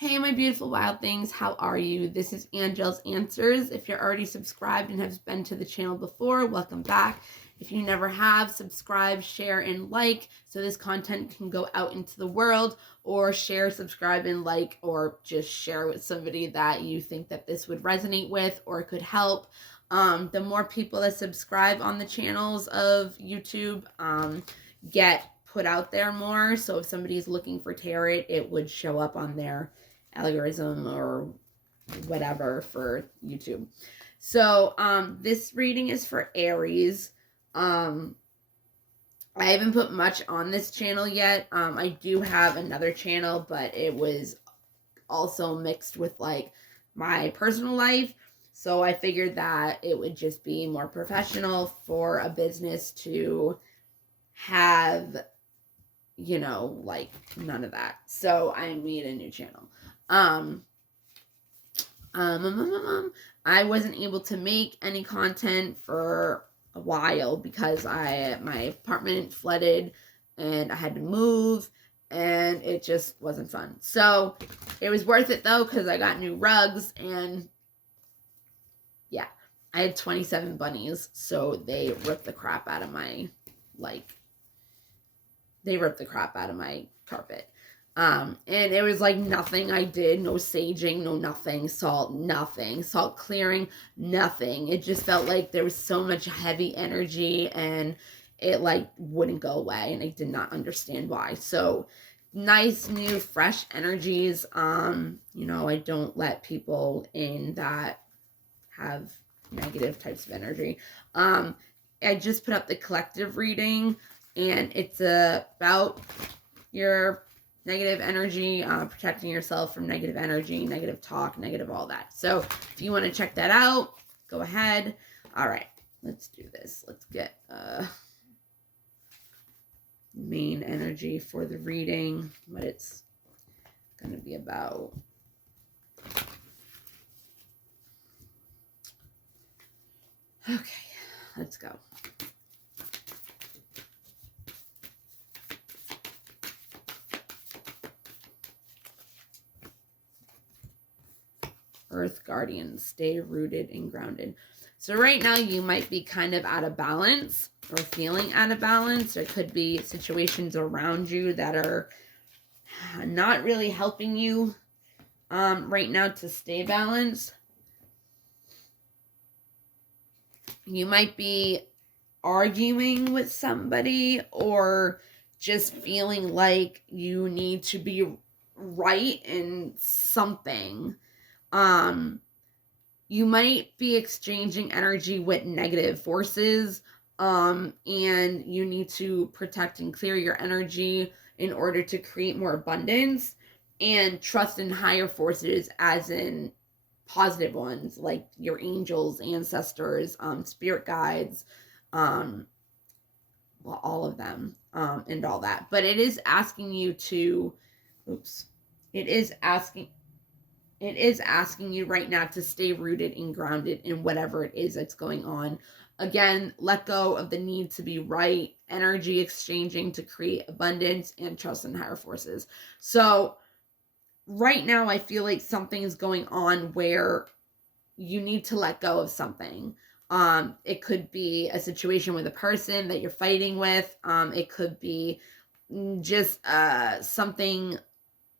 Hey, my beautiful wild things, how are you? This is Angel's Answers. If you're already subscribed and have been to the channel before, welcome back. If you never have, subscribe, share, and like so this content can go out into the world, or share, subscribe, and like, or just share with somebody that you think that this would resonate with or could help. The more people that subscribe on the channels of YouTube get put out there more. So if somebody's looking for tarot, it would show up on their algorithm or whatever for YouTube. So this reading is for Aries. I haven't put much on this channel yet. I do have another channel, but it was also mixed with like my personal life. So I figured that it would just be more professional for a business to have, you know, like none of that. So I made a new channel. I wasn't able to make any content for a while because my apartment flooded and I had to move and it just wasn't fun. So it was worth it though, because I got new rugs and yeah, I had 27 bunnies, so they ripped the crap out of my carpet. And it was like nothing I did, no saging, no nothing, salt clearing, nothing. It just felt like there was so much heavy energy and it like wouldn't go away, and I did not understand why. So nice new fresh energies. You know, I don't let people in that have negative types of energy. I just put up the collective reading, and it's about your negative energy, protecting yourself from negative energy, negative talk, negative all that. So if you want to check that out, go ahead. All right, let's do this. Let's get main energy for the reading, what it's going to be about. Okay, let's go. Earth Guardians, stay rooted and grounded. So right now you might be kind of out of balance or feeling out of balance. There could be situations around you that are not really helping you right now to stay balanced. You might be arguing with somebody or just feeling like you need to be right in something. You might be exchanging energy with negative forces, and you need to protect and clear your energy in order to create more abundance and trust in higher forces, as in positive ones like your angels, ancestors, spirit guides, well, all of them, and all that. But it is asking you to, it is asking you right now to stay rooted and grounded in whatever it is that's going on. Again, let go of the need to be right, energy exchanging to create abundance, and trust in higher forces. So right now I feel like something is going on where you need to let go of something. It could be a situation with a person that you're fighting with. It could be just something,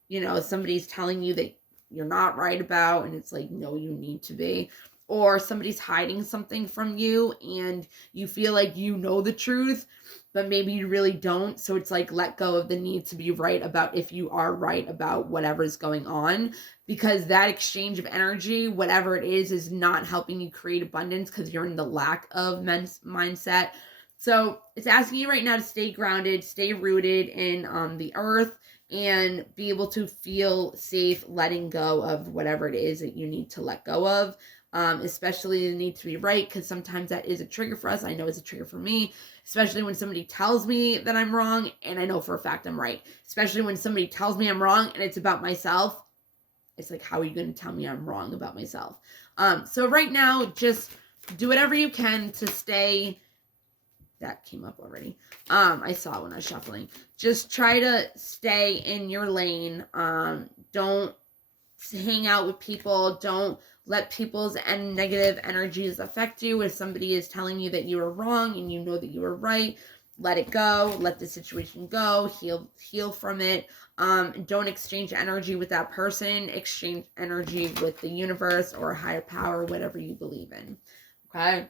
you know, somebody's telling you that you're not right about, and it's like, no, you need to be. Or somebody's hiding something from you and you feel like you know the truth, but maybe you really don't. So it's like, let go of the need to be right about if you are right about whatever's going on, because that exchange of energy, whatever it is not helping you create abundance because you're in the lack of mindset. So it's asking you right now to stay grounded, stay rooted in the earth, and be able to feel safe letting go of whatever it is that you need to let go of. Especially the need to be right, because sometimes that is a trigger for us. I know it's a trigger for me, especially when somebody tells me that I'm wrong and I know for a fact I'm right. Especially when somebody tells me I'm wrong and it's about myself. It's like, how are you going to tell me I'm wrong about myself? So right now, just do whatever you can to stay. That came up already. I saw it when I was shuffling. Just try to stay in your lane. Don't hang out with people. Don't let people's negative energies affect you. If somebody is telling you that you are wrong and you know that you are right, let it go. Let the situation go. Heal from it. Don't exchange energy with that person. Exchange energy with the universe or a higher power, whatever you believe in. Okay?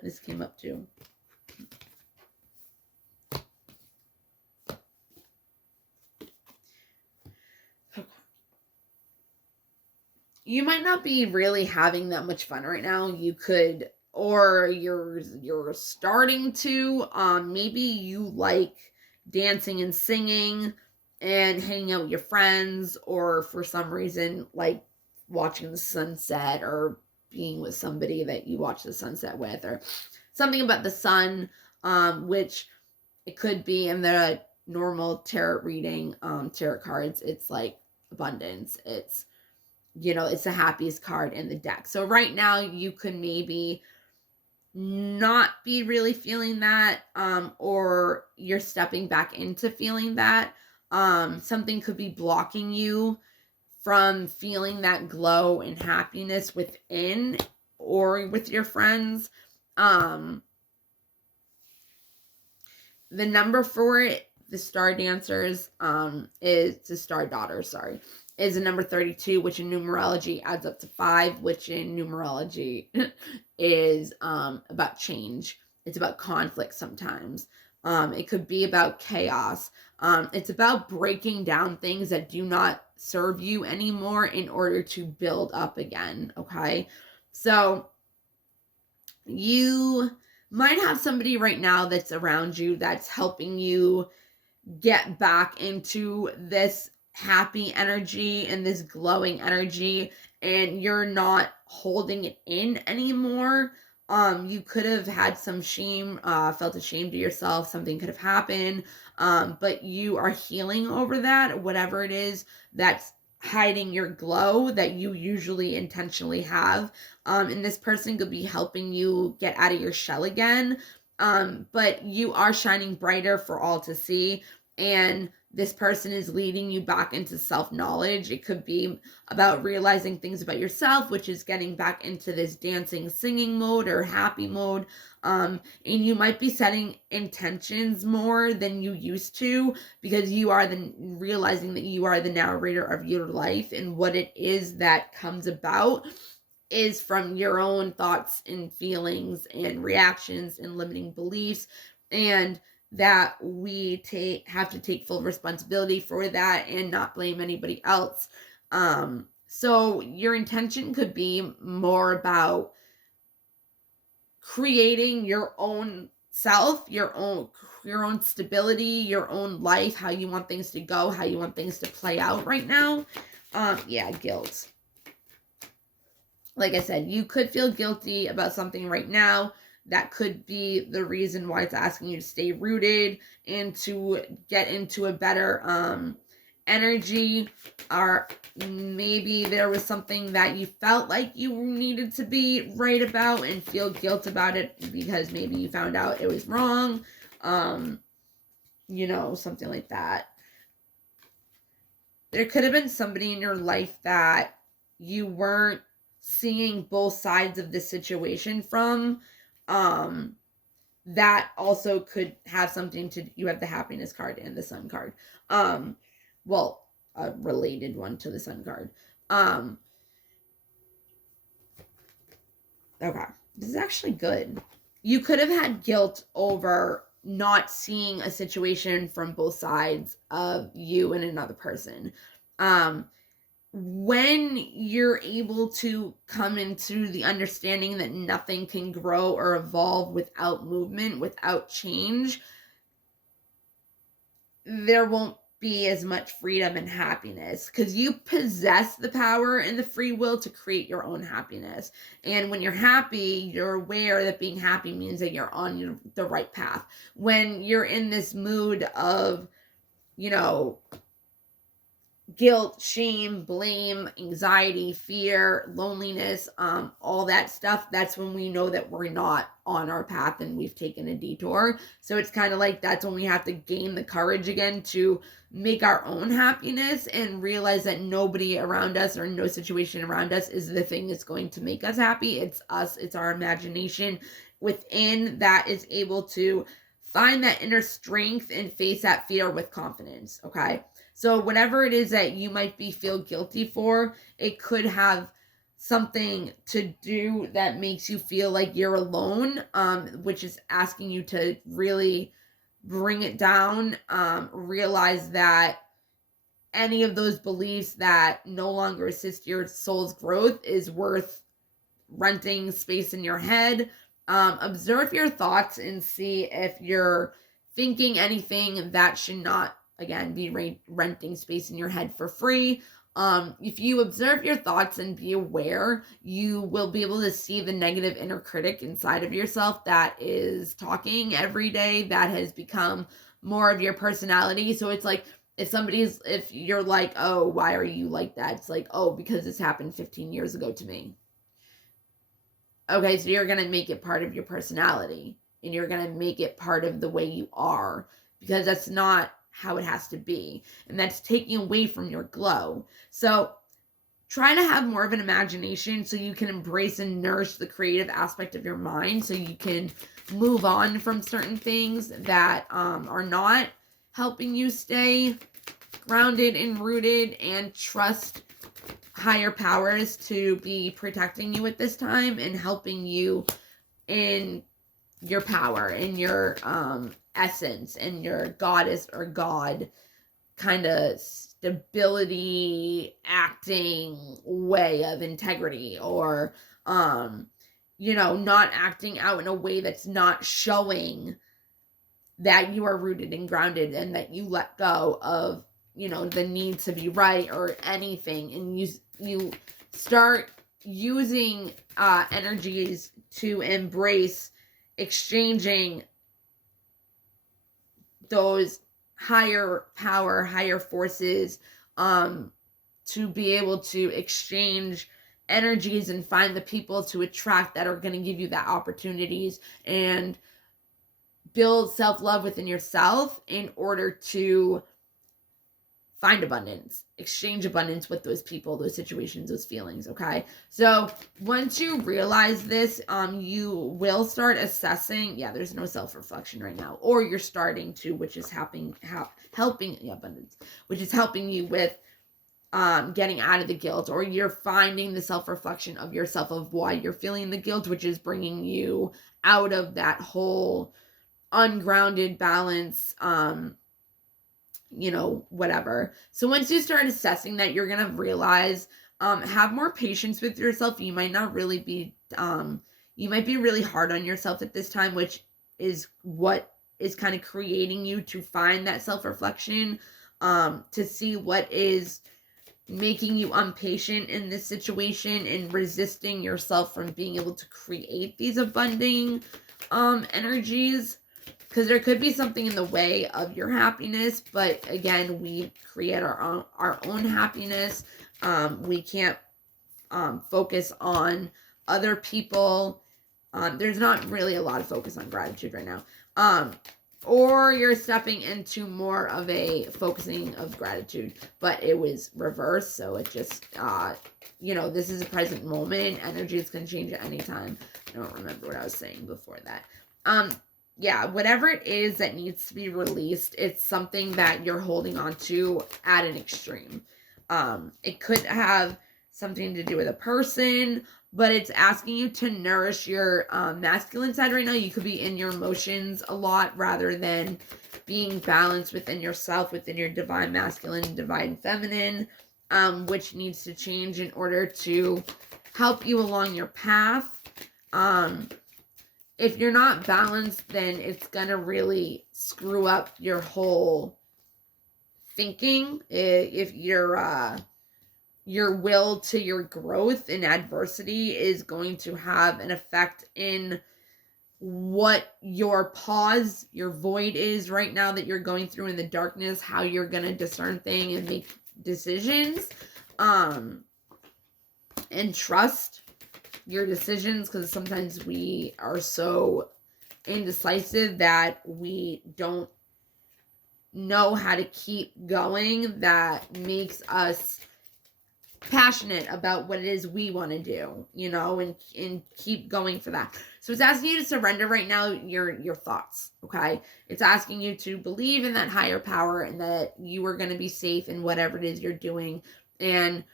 This came up too. You might not be really having that much fun right now. You could, or you're starting to. Maybe you like dancing and singing and hanging out with your friends, or for some reason like watching the sunset or being with somebody that you watch the sunset with, or something about the sun, which it could be in the normal tarot reading, tarot cards. It's like abundance. It's, it's the happiest card in the deck. So right now you could maybe not be really feeling that, or you're stepping back into feeling that. Something could be blocking you from feeling that glow and happiness within or with your friends. The number for it, the star dancers, is the star daughters, sorry, is a number 32, which in numerology adds up to 5, which in numerology is about change. It's about conflict sometimes. It could be about chaos. It's about breaking down things that do not serve you anymore in order to build up again, okay? So you might have somebody right now that's around you that's helping you get back into this happy energy and this glowing energy, and you're not holding it in anymore. You could have had some shame, felt ashamed of yourself, something could have happened, but you are healing over that, whatever it is that's hiding your glow that you usually intentionally have. And this person could be helping you get out of your shell again. But you are shining brighter for all to see, and this person is leading you back into self-knowledge. It could be about realizing things about yourself, which is getting back into this dancing, singing mode or happy mode. And you might be setting intentions more than you used to, because you are realizing that you are the narrator of your life, and what it is that comes about is from your own thoughts and feelings and reactions and limiting beliefs, and that we have to take full responsibility for that and not blame anybody else. So your intention could be more about creating your own self, your own stability, your own life, how you want things to go, how you want things to play out right now. Guilt. Like I said, you could feel guilty about something right now. That could be the reason why it's asking you to stay rooted and to get into a better energy. Or maybe there was something that you felt like you needed to be right about and feel guilt about it because maybe you found out it was wrong. Something like that. There could have been somebody in your life that you weren't seeing both sides of the situation from. That also could have something to, you have the happiness card and the sun card. Well, a related one to the sun card. Okay, this is actually good. You could have had guilt over not seeing a situation from both sides of you and another person. When you're able to come into the understanding that nothing can grow or evolve without movement, without change, there won't be as much freedom and happiness, because you possess the power and the free will to create your own happiness. And when you're happy, you're aware that being happy means that you're on the right path. When you're in this mood of, guilt, shame, blame, anxiety, fear, loneliness, all that stuff, that's when we know that we're not on our path and we've taken a detour. So it's kind of like that's when we have to gain the courage again to make our own happiness and realize that nobody around us or no situation around us is the thing that's going to make us happy. It's us, it's our imagination within that is able to find that inner strength and face that fear with confidence, okay? So whatever it is that you might feel guilty for, it could have something to do that makes you feel like you're alone, which is asking you to really bring it down, realize that any of those beliefs that no longer assist your soul's growth is worth renting space in your head. Observe your thoughts and see if you're thinking anything that should not, again, be renting space in your head for free. If you observe your thoughts and be aware, you will be able to see the negative inner critic inside of yourself that is talking every day, that has become more of your personality. So it's like, if you're like, oh, why are you like that? It's like, oh, because this happened 15 years ago to me. Okay, so you're going to make it part of your personality and you're going to make it part of the way you are, because that's not how it has to be. And that's taking away from your glow. So try to have more of an imagination so you can embrace and nourish the creative aspect of your mind, so you can move on from certain things that are not helping you stay grounded and rooted, and trust higher powers to be protecting you at this time and helping you in your power, in your essence, and your goddess or god kind of stability acting way of integrity, or not acting out in a way that's not showing that you are rooted and grounded and that you let go of the need to be right or anything, and you start using energies to embrace exchanging those higher power, higher forces, to be able to exchange energies and find the people to attract that are going to give you that opportunities, and build self-love within yourself in order to find abundance, exchange abundance with those people, those situations, those feelings, okay? So once you realize this, you will start assessing, there's no self-reflection right now, or you're starting to, which is helping abundance, which is helping you with getting out of the guilt, or you're finding the self-reflection of yourself of why you're feeling the guilt, which is bringing you out of that whole ungrounded balance, whatever. So once you start assessing that, you're going to realize, have more patience with yourself. You might not really be, you might be really hard on yourself at this time, which is what is kind of creating you to find that self-reflection, to see what is making you impatient in this situation and resisting yourself from being able to create these abunding, energies. Because there could be something in the way of your happiness, but again, we create our own happiness. We can't focus on other people. There's not really a lot of focus on gratitude right now. Or you're stepping into more of a focusing of gratitude, but it was reversed. So it just, this is a present moment. Energy is going to change at any time. I don't remember what I was saying before that. Whatever it is that needs to be released, it's something that you're holding on to at an extreme. It could have something to do with a person, but it's asking you to nourish your masculine side right now. You could be in your emotions a lot rather than being balanced within yourself, within your divine masculine, divine feminine, which needs to change in order to help you along your path. If you're not balanced, then it's going to really screw up your whole thinking. If your will to your growth in adversity is going to have an effect in what your pause, your void is right now that you're going through in the darkness, how you're going to discern things and make decisions, and trust your decisions, because sometimes we are so indecisive that we don't know how to keep going. That makes us passionate about what it is we want to do, and keep going for that. So it's asking you to surrender right now your thoughts, okay? It's asking you to believe in that higher power and that you are going to be safe in whatever it is you're doing, and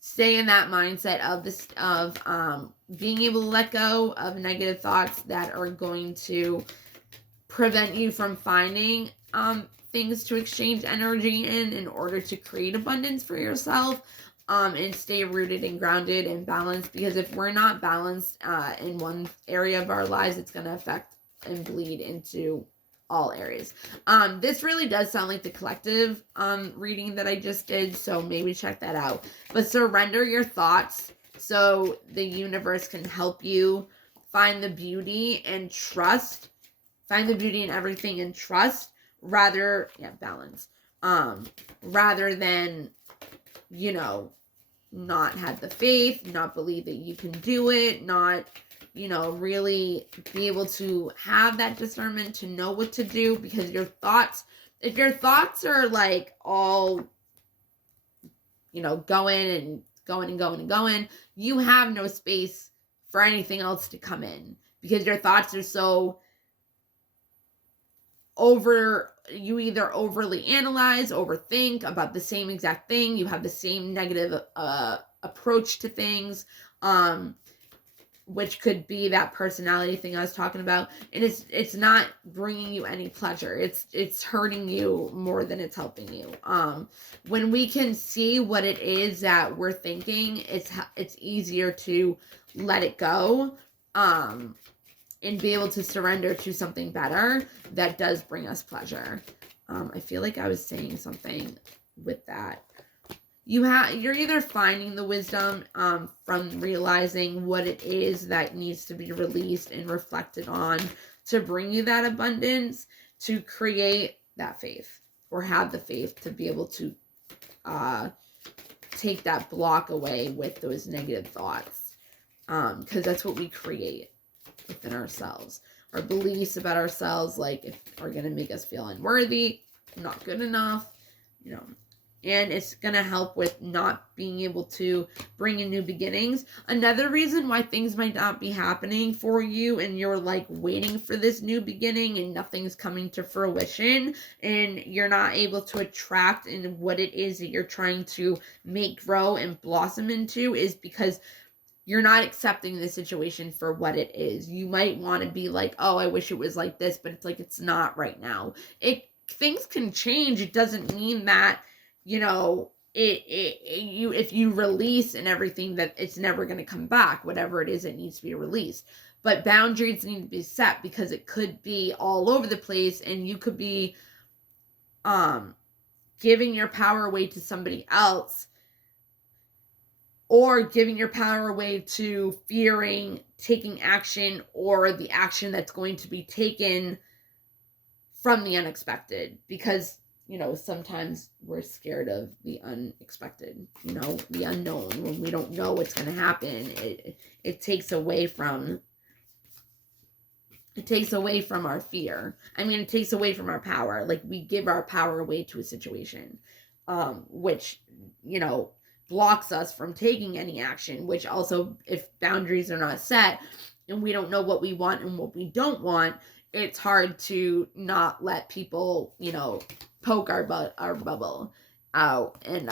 stay in that mindset of being able to let go of negative thoughts that are going to prevent you from finding things to exchange energy in order to create abundance for yourself, and stay rooted and grounded and balanced. Because if we're not balanced in one area of our lives, it's going to affect and bleed into all areas. This really does sound like the collective reading that I just did, so maybe check that out. But surrender your thoughts so the universe can help you find the beauty and trust. Find the beauty in everything and trust, balance. Rather than, not have the faith, not believe that you can do it, not, really be able to have that discernment to know what to do. Because if your thoughts are like all, going and going and going and going, you have no space for anything else to come in, because your thoughts are so you either overly analyze, overthink about the same exact thing. You have the same negative approach to things, which could be that personality thing I was talking about. And it's not bringing you any pleasure. It's hurting you more than it's helping you. When we can see what it is that we're thinking, it's easier to let it go. And be able to surrender to something better that does bring us pleasure. I feel like I was saying something with that. You're either finding the wisdom from realizing what it is that needs to be released and reflected on to bring you that abundance, to create that faith, or have the faith to be able to take that block away with those negative thoughts, because that's what we create within ourselves. Our beliefs about ourselves, like, are going to make us feel unworthy, not good enough, and it's going to help with not being able to bring in new beginnings. Another reason why things might not be happening for you, and you're like waiting for this new beginning and nothing's coming to fruition, and you're not able to attract in what it is that you're trying to make grow and blossom into, is because you're not accepting the situation for what it is. You might want to be like, oh, I wish it was like this, but it's like, it's not right now. Things can change. It doesn't mean that, if you release and everything, that it's never going to come back. Whatever it is, it needs to be released. But boundaries need to be set, because it could be all over the place, and you could be giving your power away to somebody else, or giving your power away to fearing taking action, or the action that's going to be taken from the unexpected. Because, sometimes we're scared of the unexpected, the unknown. When we don't know what's going to happen, it takes away from our fear. It takes away from our power. Like, we give our power away to a situation, which, blocks us from taking any action, which also, if boundaries are not set and we don't know what we want and what we don't want, it's hard to not let people, poke our bubble out and,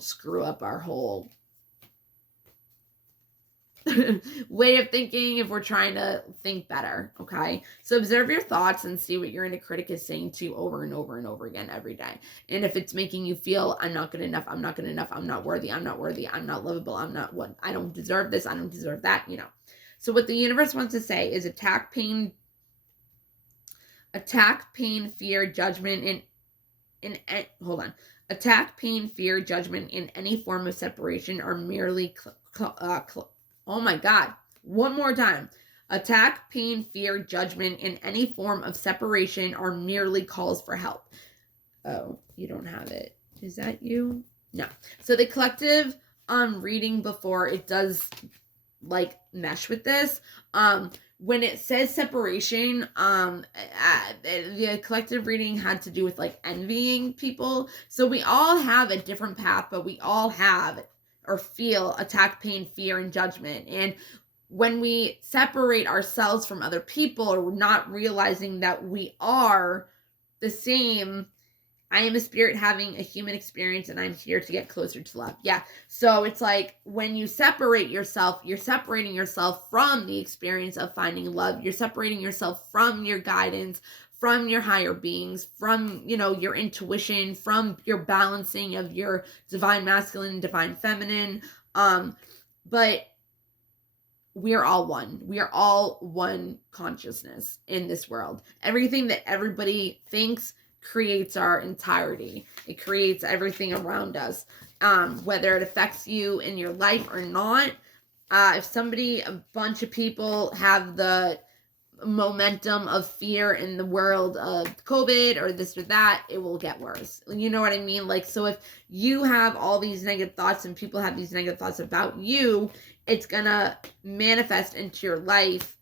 screw up our whole way of thinking if we're trying to think better. Okay, so observe your thoughts and see what your inner critic is saying to you over and over and over again every day. And if it's making you feel, I'm not good enough, I'm not good enough, I'm not worthy, I'm not worthy, I'm not lovable, I'm not what, I don't deserve this, I don't deserve that, So what the universe wants to say is attack, pain, fear, judgment, attack, pain, fear, judgment, in any form of separation are merely oh my God. One more time. Attack, pain, fear, judgment, in any form of separation are merely calls for help. Oh, you don't have it. Is that you? No. So the collective reading before, it does like mesh with this. When it says separation, the collective reading had to do with like envying people. So we all have a different path, but we all have or feel attack, pain, fear, and judgment. And when we separate ourselves from other people, or we're not realizing that we are the same, I am a spirit having a human experience and I'm here to get closer to love. Yeah. So it's like when you separate yourself, you're separating yourself from the experience of finding love. You're separating yourself from your guidance, from your higher beings, from, your intuition, from your balancing of your divine masculine and divine feminine. But we are all one. We are all one consciousness in this world. Everything that everybody thinks creates our entirety. It creates everything around us. Whether it affects you in your life or not. If a bunch of people have the momentum of fear in the world of COVID or this or that, it will get worse. You know what I mean? Like, so if you have all these negative thoughts and people have these negative thoughts about you, it's gonna manifest into your life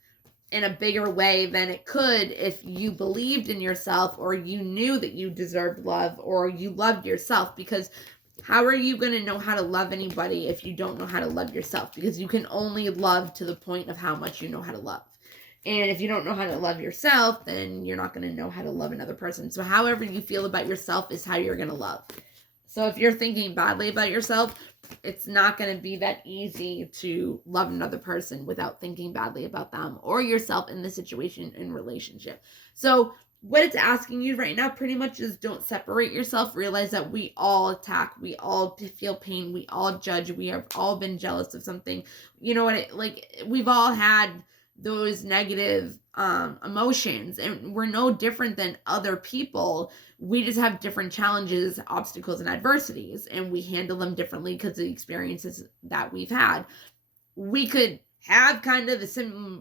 in a bigger way than it could if you believed in yourself, or you knew that you deserved love, or you loved yourself. Because how are you going to know how to love anybody if you don't know how to love yourself? Because you can only love to the point of how much you know how to love. And if you don't know how to love yourself, then you're not going to know how to love another person. So however you feel about yourself is how you're going to love. So if you're thinking badly about yourself, it's not going to be that easy to love another person without thinking badly about them or yourself in the situation and relationship. So what it's asking you right now pretty much is don't separate yourself. Realize that we all attack. We all feel pain. We all judge. We have all been jealous of something. You know what? We've all had those negative emotions, and we're no different than other people. We just have different challenges, obstacles, and adversities, and we handle them differently because of the experiences that we've had. We could have kind of the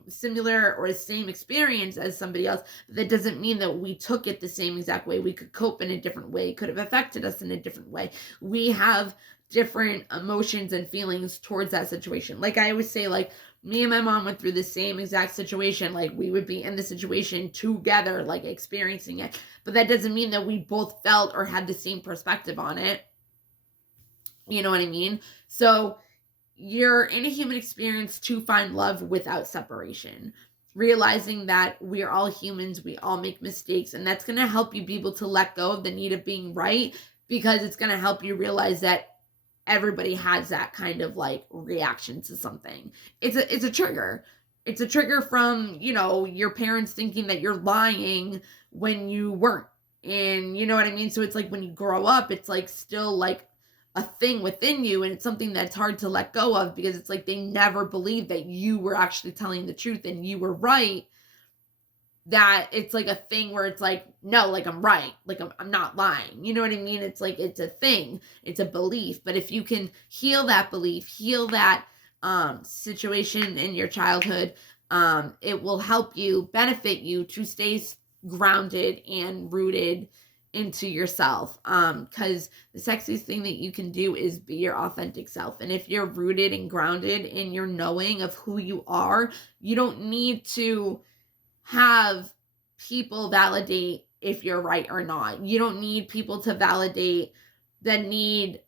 similar or the same experience as somebody else, but that doesn't mean that we took it the same exact way. We could cope in a different way. It could have affected us in a different way. We have different emotions and feelings towards that situation. Like I always say, like, me and my mom went through the same exact situation. Like, we would be in the situation together, like experiencing it. But that doesn't mean that we both felt or had the same perspective on it. You know what I mean? So you're in a human experience to find love without separation. Realizing that we are all humans, we all make mistakes, and that's going to help you be able to let go of the need of being right, because it's going to help you realize that everybody has that kind of like reaction to something. It's a trigger. It's a trigger from, your parents thinking that you're lying when you weren't. And you know what I mean? So it's like when you grow up, it's like still like a thing within you, and it's something that's hard to let go of, because it's like they never believed that you were actually telling the truth and you were right. That it's like a thing where it's like, no, like I'm right, like I'm not lying. You know what I mean? It's like, it's a thing, it's a belief. But if you can heal that belief, heal that situation in your childhood, it will help you, benefit you to stay grounded and rooted into yourself. Because the sexiest thing that you can do is be your authentic self. And if you're rooted and grounded in your knowing of who you are, you don't need to have people validate if you're right or not. You don't need people to validate the need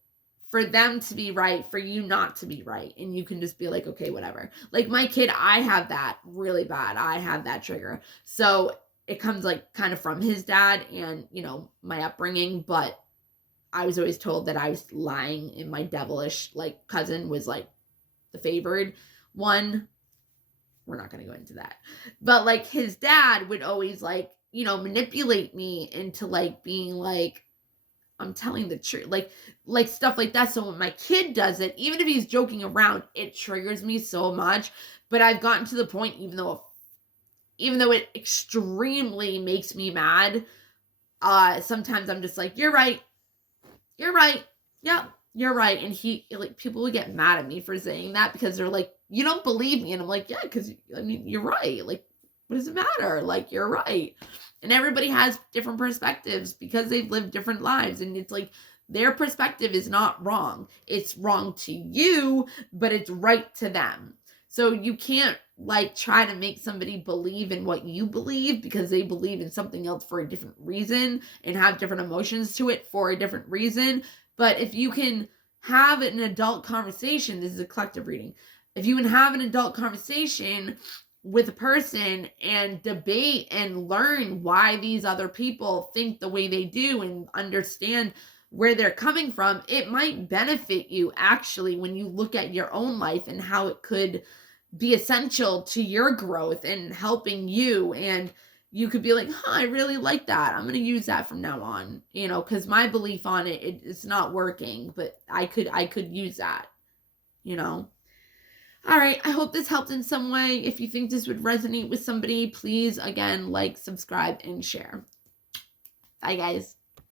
for them to be right, for you not to be right. And you can just be like, okay, whatever. Like my kid, I have that really bad. I have that trigger. So it comes like kind of from his dad and, my upbringing. But I was always told that I was lying, and my devilish like cousin was like the favored one. We're not going to go into that. But like his dad would always like, manipulate me into like being like, I'm telling the truth, like stuff like that. So when my kid does it, even if he's joking around, it triggers me so much. But I've gotten to the point, even though it extremely makes me mad, sometimes I'm just like, you're right. Yeah, you're right. And people would get mad at me for saying that, because they're like, you don't believe me. And I'm like, yeah, because you're right. Like, what does it matter? Like, you're right. And everybody has different perspectives because they've lived different lives. And it's like, Their perspective is not wrong. It's wrong to you, but it's right to them. So you can't like try to make somebody believe in what you believe because they believe in something else for a different reason and have different emotions to it for a different reason. But if you can have an adult conversation, this is a collective reading. If you can have an adult conversation with a person and debate and learn why these other people think the way they do and understand where they're coming from, it might benefit you actually when you look at your own life and how it could be essential to your growth and helping you. And you could be like, huh, I really like that. I'm going to use that from now on, because my belief on it's not working, but I could use that, you know. All right, I hope this helped in some way. If you think this would resonate with somebody, please again like, subscribe, and share. Bye guys.